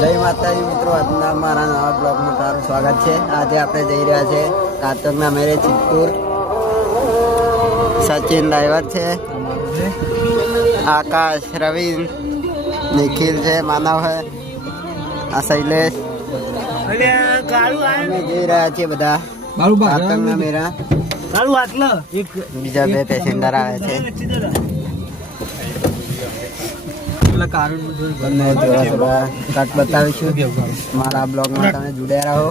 જય માતાજી મિત્રો, આજના મારા નવા બ્લોગમાં તમારું સ્વાગત છે. આજે આપણે જઈ રહ્યા છે કાતરના મેરે ચિત્તૂર. સચિન ડ્રાઈવર છે, આકાશ, રવિન, નિખિલ છે, માનવ છે, આ શૈલેષ. અમે જઈ રહ્યા છીએ બધા કાતરના મેરા. બીજા બે પેસેન્જર આવે છે. તમને થોડા થોડા કટ બતાવીશું. મારા બ્લોગમાં તમે જોડાયા રહો.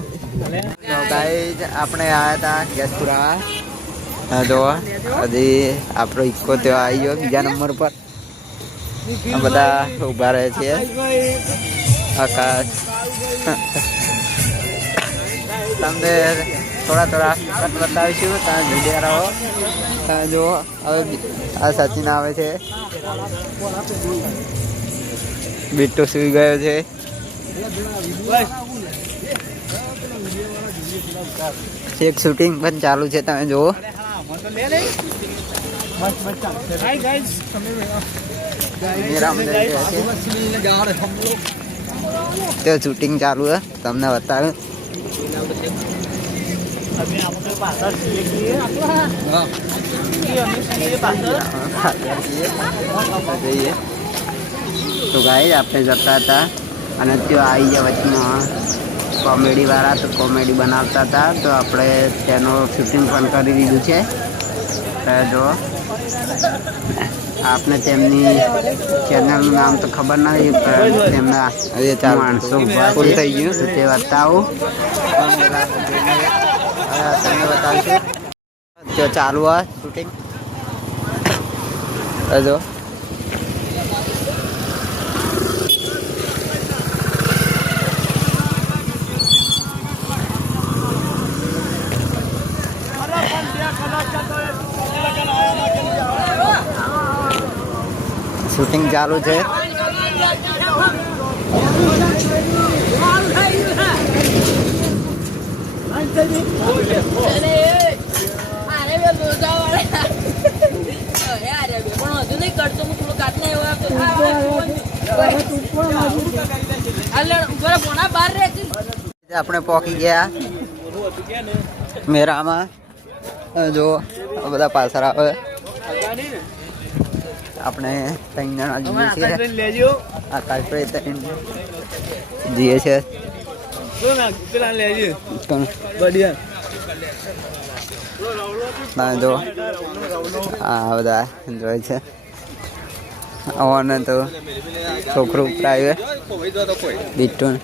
તો ગાઈઝ આપણે આવ્યા હતા ગેસપુરા જોવા. હજી આપણો ઇકો ત્યાં આવી ગયો બીજા નંબર પર. બધા ઊભા રહે છે. આકાશ તમને થોડા થોડા કટ બતાવીશું. તમે જોડાયા રહો. તમે જુઓ હવે આ સચિન આવે છે. બીટો સુઈ ગયો છે. એક શૂટિંગ પણ ચાલુ છે, તમે જુઓ. તો શૂટિંગ ચાલુ છે, તમને બતાવ્યું. જઈએ તો ગાઈસ આપણે જતા હતા અને ત્યાં આવી ગયા વચમાં કોમેડી વાળા. તો કોમેડી બનાવતા હતા, તો આપણે તેનું શૂટિંગ પણ કરી દીધું છે. જો આપને તેમની ચેનલનું નામ તો ખબર નથી, પણ તેમના માણસો ફૂલ થઈ ગયું તો તે બતાવું. તમને બતાવીશું તો ચાલુ હોય શૂટિંગ. જો શૂટિંગ ચાલુ છે. આપણે પહોંચી ગયા મેરામાં. જો બધા પાછળ આવે. આપણે 3 જણા જઈએ છીએ. આકાશભાઈ 3 જઈએ છે. જો આ બધા જોય છે. આવવાને તો છોકરું પ્રાઇવેટ બીટું.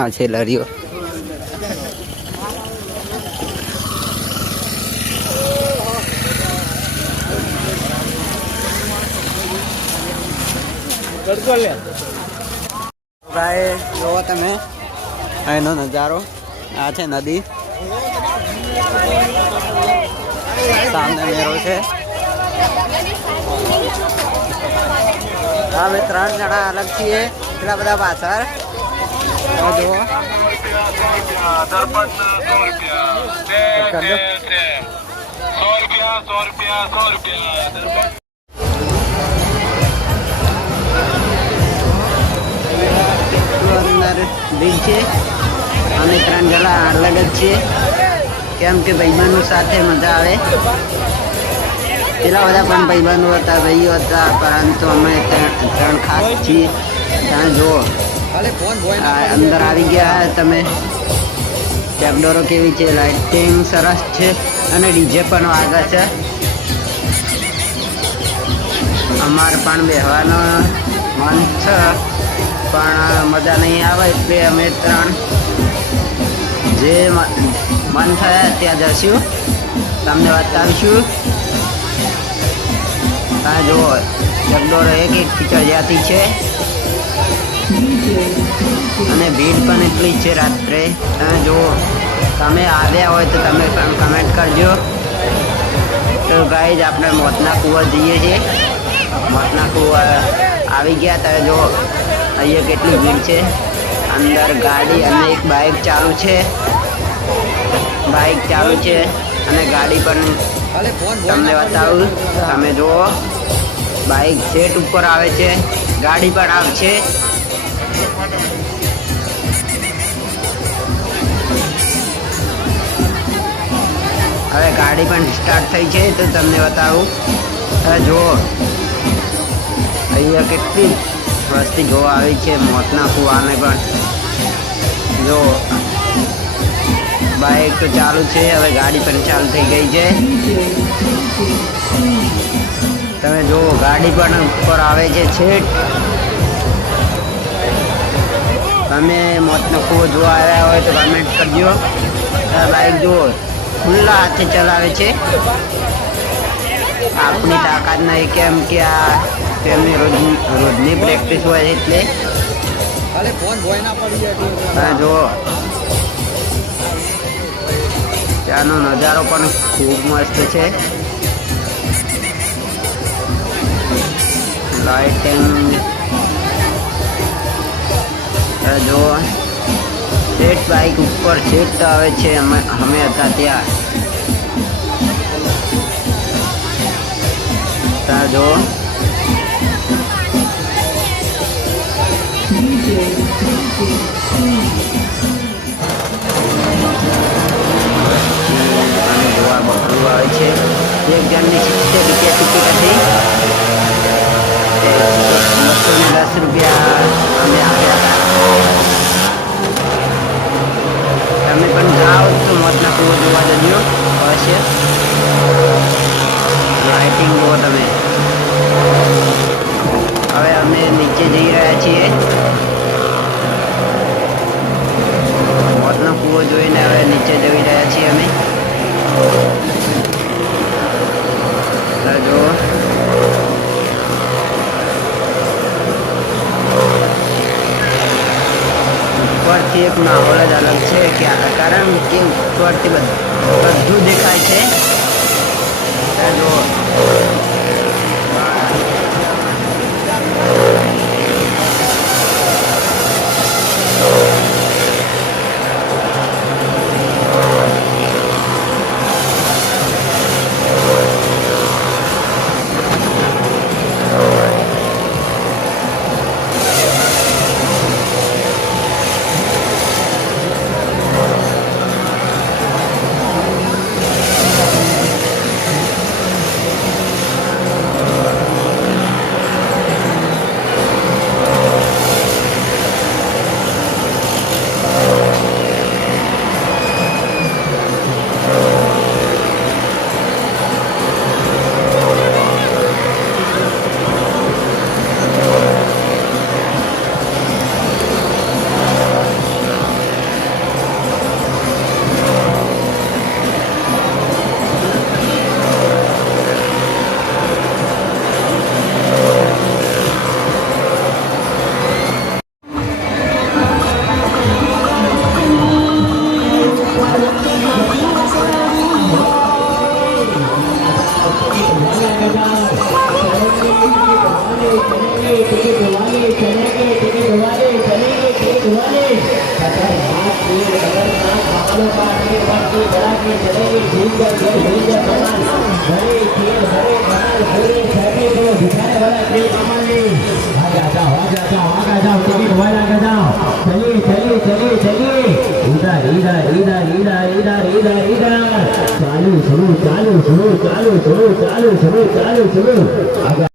આ છે લારીઓ. જોવો તમે એનો નજારો. આ છે નદી, સામે મેરો છે. અમે 3 જણા અલગ છીએ, એટલા બધા પાછળ. જુઓ અંદર બીજ છે. અમે 3 જણા અલગ જ છીએ, કેમ કે ભાઈબંધો સાથે મજા આવે. પેલા બધા પણ ભાઈબંધો હતા, ભાઈઓ હતા, પરંતુ અમે 3 ખાસ છીએ. ત્યાં જુઓ અંદર આવી ગયા તમે. બેકડોરો કેવી છે, લાઇટિંગ સરસ છે અને ડીજે પણ વાગે છે. અમારે પણ બેહવાનો મન છે, પણ મજા નહીં આવે, એટલે અમે 3 જે મન થયા ત્યાં જઈશું, તમને બતાવીશું. ત્યાં જુઓ બેકડોરો એક જાતિ છે અને ભીડ પણ એટલી જ છે રાત્રે. તમે જુઓ, તમે આવ્યા હોય તો તમે પણ કમેન્ટ કરજો. તો ગાઈઝ આપણે મોતના કૂવા જઈએ છીએ. મોતના કૂવા આવી ગયા. તમે જુઓ અહીંયા કેટલી ભીડ છે. અંદર ગાડી અને એક બાઇક ચાલુ છે. અને ગાડી પણ તમને બતાવું. તમે જુઓ, બાઇક સેટ ઉપર આવે છે, ગાડી પણ આવે છે. હવે ગાડી પણ સ્ટાર્ટ થઈ છે તો તમને બતાવું. હવે જુઓ, અહીંયા કેટલી વસ્તી જોવા આવી છે. મોતના કુવાને પણ જો બાઇક તો ચાલુ છે, હવે ગાડી પણ ચાલુ થઈ ગઈ છે. તમે જુઓ, ગાડી પણ ઉપર આવે છે છેક. તમે મોતનો કૂવો જોવા આવ્યા હોય તો કમેન્ટ કરજો. બાઇક જુઓ, ખુલ્લા હાથે ચલાવે છે. આપણી તાકાત નહીં, કેમ કે આ તેમની રોજની પ્રેક્ટિસ હોય એટલે. જુઓ, ત્યાંનો નજારો પણ ખૂબ મસ્ત છે. લાઇટિંગ જો સેટ બાઇક ઉપર સેટ આવે છે. અમે હતા ત્યાં જો જોવા બકરું આવે છે. એક જણની 70 રૂપિયા ટિકિટ હતી. 210 રૂપિયા અમે આવ્યા હતા. તમે પણ જાઓ તો મોતના કૂવો જોવા જજો. અવશ્ય લાઇટિંગ જુઓ તમે. હવે અમે નીચે જઈ રહ્યા છીએ. મોતનો કૂવો જોઈને હવે નીચે જઈ રહ્યા છીએ અમે. જો ઉપરથી એક માહોલ જ અલગ છે, કારણ કે ઉપરથી બધું દેખાય છે. જો ચાલુ